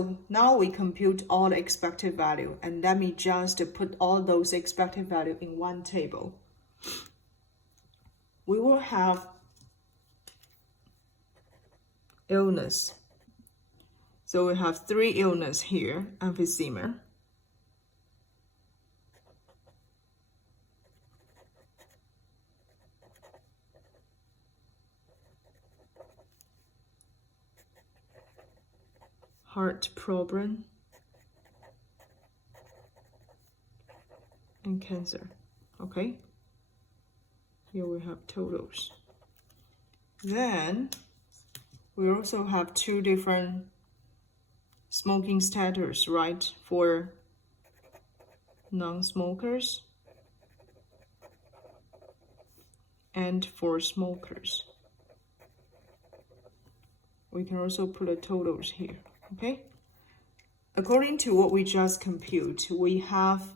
so now we compute all the expected value, and let me just put all those expected value in one table. We will have illness. So we have 3 illness here, emphysema, heart problem, and cancer. Okay, here we have totals. Then we also have 2 different smoking status, right, for non-smokers and for smokers. We can also put the totals here. Okay, according to what we just compute, we have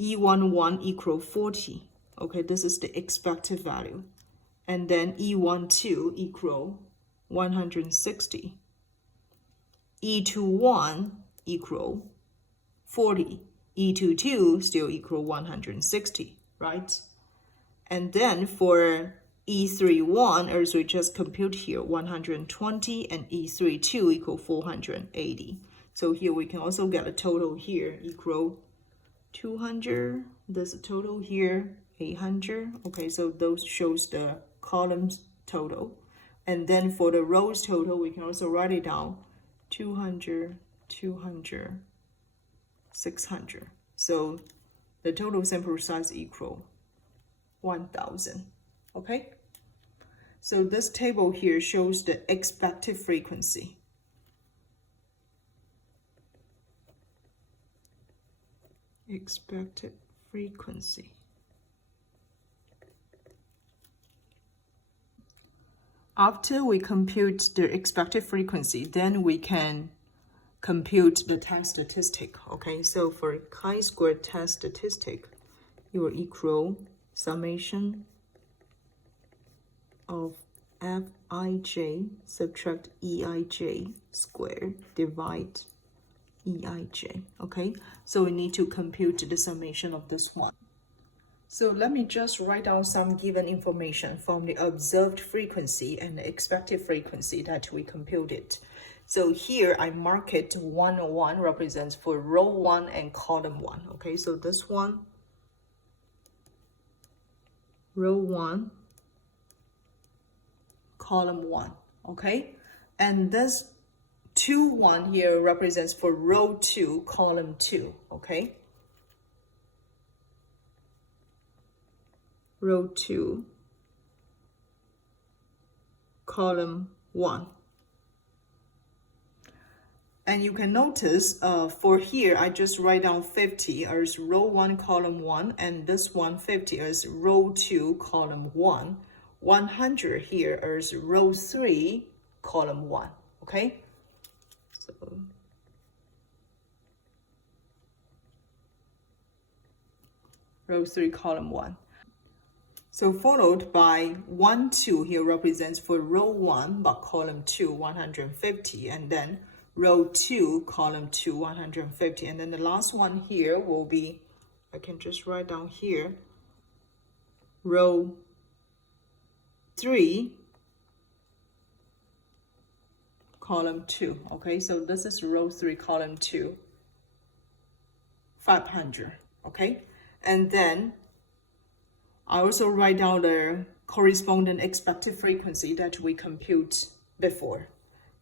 E11 equal 40. Okay, this is the expected value. And then E12 equal 160. E21 equal 40. E22 still equal 160, right? And then for E31, as we just compute here, 120, and E32 equal 480. So here we can also get a total here equal 200. There's a total here, 800. Okay, so those shows the columns total. And then for the rows total, we can also write it down, 200, 200, 600. So the total sample size equal 1000. Okay, so this table here shows the expected frequency. Expected frequency. After we compute the expected frequency, then we can compute the test statistic. Okay, so for chi-squared test statistic, it will equal summation of Fij subtract Eij squared divide Eij. Okay, so we need to compute the summation of this one. So let me just write down some given information from the observed frequency and the expected frequency that we computed. So here I mark it 101 represents for row 1 and column 1. Okay, so this one, row 1, column 1. Okay, and this 2-1 here represents for row 2, column 2. Okay, row 2, column 1. And you can notice for here, I just write down 50 as row 1, column 1, and this one 50 as row 2, column 1. 100 here as row 3, column 1. Okay, so row 3, column 1. So followed by 1, 2 here represents for row 1, but column 2, 150, and then row 2, column 2, 150, and then the last one here will be, I can just write down here, row 3, column 2. Okay, so this is row 3, column 2, 500. Okay, and then I also write down the corresponding expected frequency that we compute before.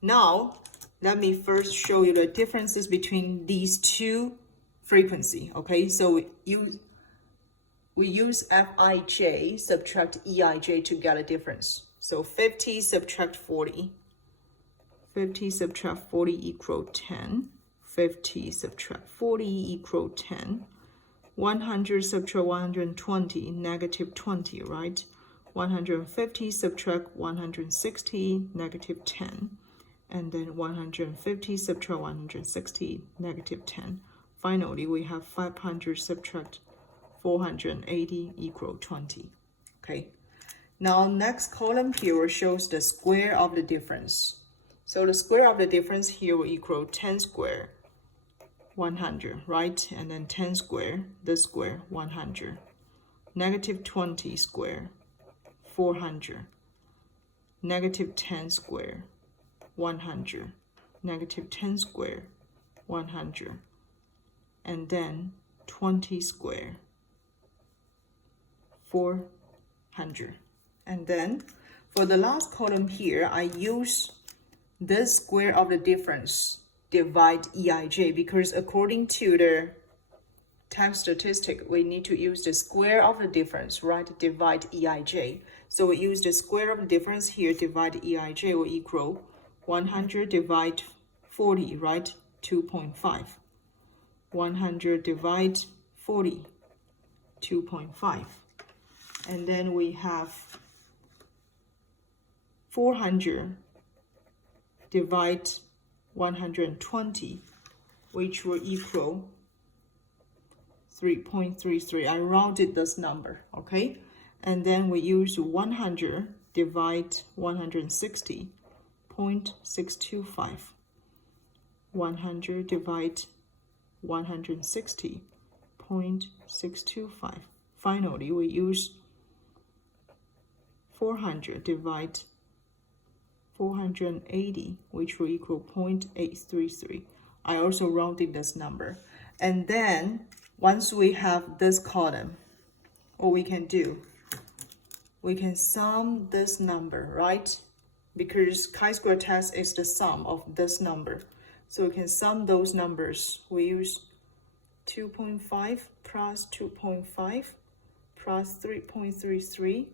Now, let me first show you the differences between these two frequencies. Okay, so we use Fij subtract Eij to get a difference. So 50 subtract 40. 50 subtract 40 equal 10. 50 subtract 40 equal 10. 100 subtract 120, negative 20, right? 150 subtract 160, negative 10. And then 150 subtract 160, negative 10. Finally, we have 500 subtract 480 equal 20. Okay. Now, next column here shows the square of the difference. So the square of the difference here will equal 10 square, 100, right? And then 10 square, this square, 100. Negative 20 square, 400. Negative 10 square, 100. Negative 10 square, 100. And then 20 square, 400. And then for the last column here, I use this square of the difference divide EIJ, because according to the time statistic, we need to use the square of the difference, right? Divide EIJ. So we use the square of the difference here, divide EIJ will equal 100 divide 40, right? 2.5. 100 divide 40, 2.5. And then we have 400 divide 120, which will equal 3.33. I rounded this number, okay? And then we use 100 divide 160, 0.625. 100 divide 160, 0.625. Finally, we use 400 divide 480, which will equal 0.833. I also rounded this number. And then once we have this column, what we can do, we can sum this number, right? Because chi-square test is the sum of this number. So we can sum those numbers. We use 2.5 plus 2.5 plus 3.33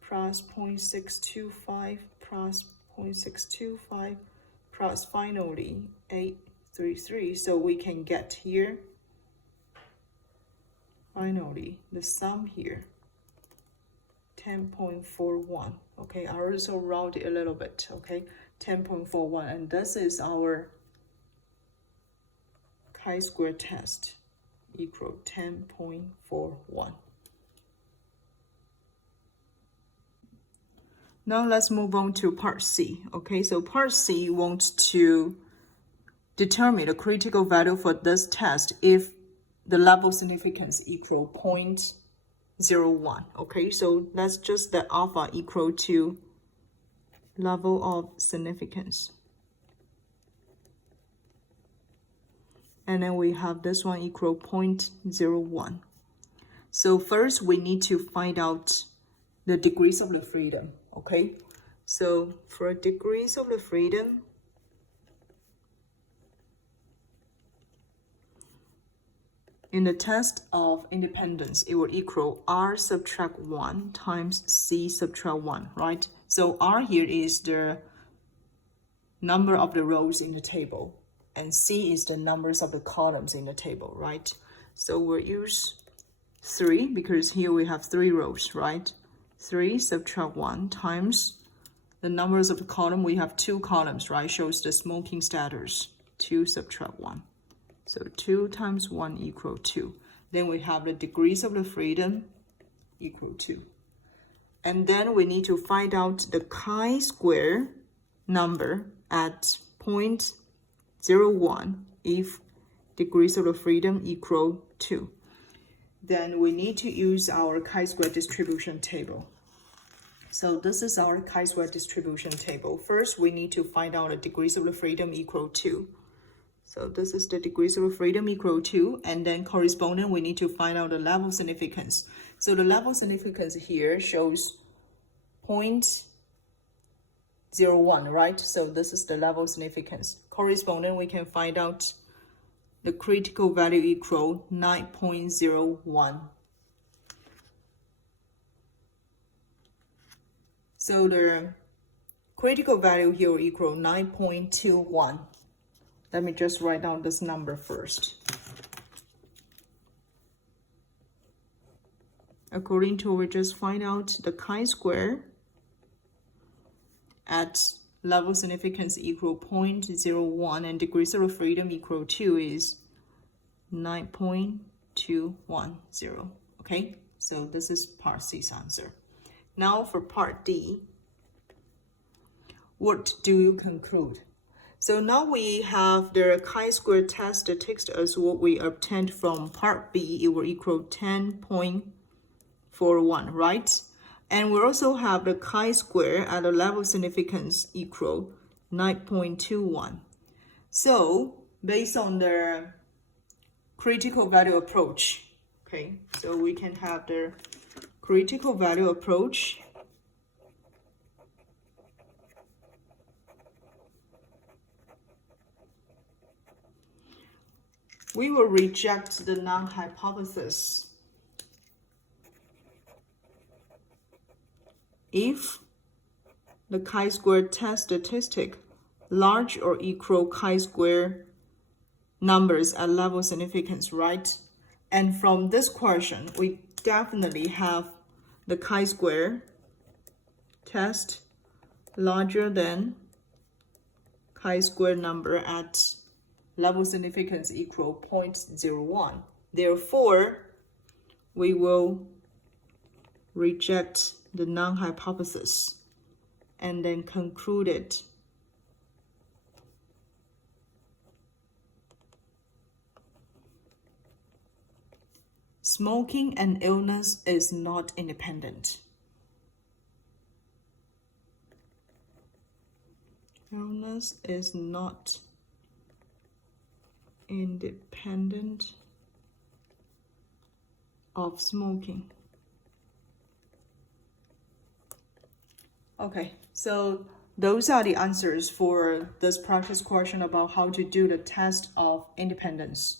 plus 0.625 plus 0.625 plus finally 833. So we can get here, finally, the sum here, 10.41. Okay, I also round it a little bit, okay, 10.41. And this is our chi-square test, equal 10.41. Now let's move on to part C. Okay, so part C wants to determine the critical value for this test if the level significance equal 0.01. Okay, so that's just the alpha equal to level of significance. And then we have this one equal 0.01. So first we need to find out the degrees of the freedom. Okay, so for degrees of the freedom, in the test of independence, it will equal R subtract 1 times C subtract 1, right? So R here is the number of the rows in the table, and C is the numbers of the columns in the table, right? So we'll use 3 because here we have 3 rows, right? 3 subtract 1 times the numbers of the column. We have 2 columns, right? Shows the smoking status. 2 subtract 1. So 2 times 1 equal 2. Then we have the degrees of the freedom equal 2. And then we need to find out the chi-square number at 0.01 if degrees of the freedom equal 2. Then we need to use our chi-square distribution table. So this is our chi-square distribution table. First, we need to find out the degrees of the freedom equal 2. So this is the degrees of the freedom equal 2. And then corresponding, we need to find out the level significance. So the level significance here shows 0.01, right? So this is the level significance. Corresponding, we can find out the critical value equal 9.01. So the critical value here will equal 9.21. Let me just write down this number first. According to, we just find out the chi-square at level significance equal 0.01 and degrees of freedom equal 2 is 9.210. Okay, so this is part C's answer. Now for part D, what do you conclude? So now we have the chi-square test statistics as what we obtained from part B. It will equal 10.41, right? And we also have the chi-square at a level significance equal 9.21. So based on the critical value approach, okay, so we can have the critical value approach. We will reject the null hypothesis if the chi-square test statistic large or equal chi-square numbers at level significance, right? And from this question, we definitely have the chi-square test larger than chi-square number at level significance equal 0.01. Therefore, we will reject the null hypothesis and then conclude it. Smoking and illness is not independent. Illness is not independent of smoking. Okay, so those are the answers for this practice question about how to do the test of independence.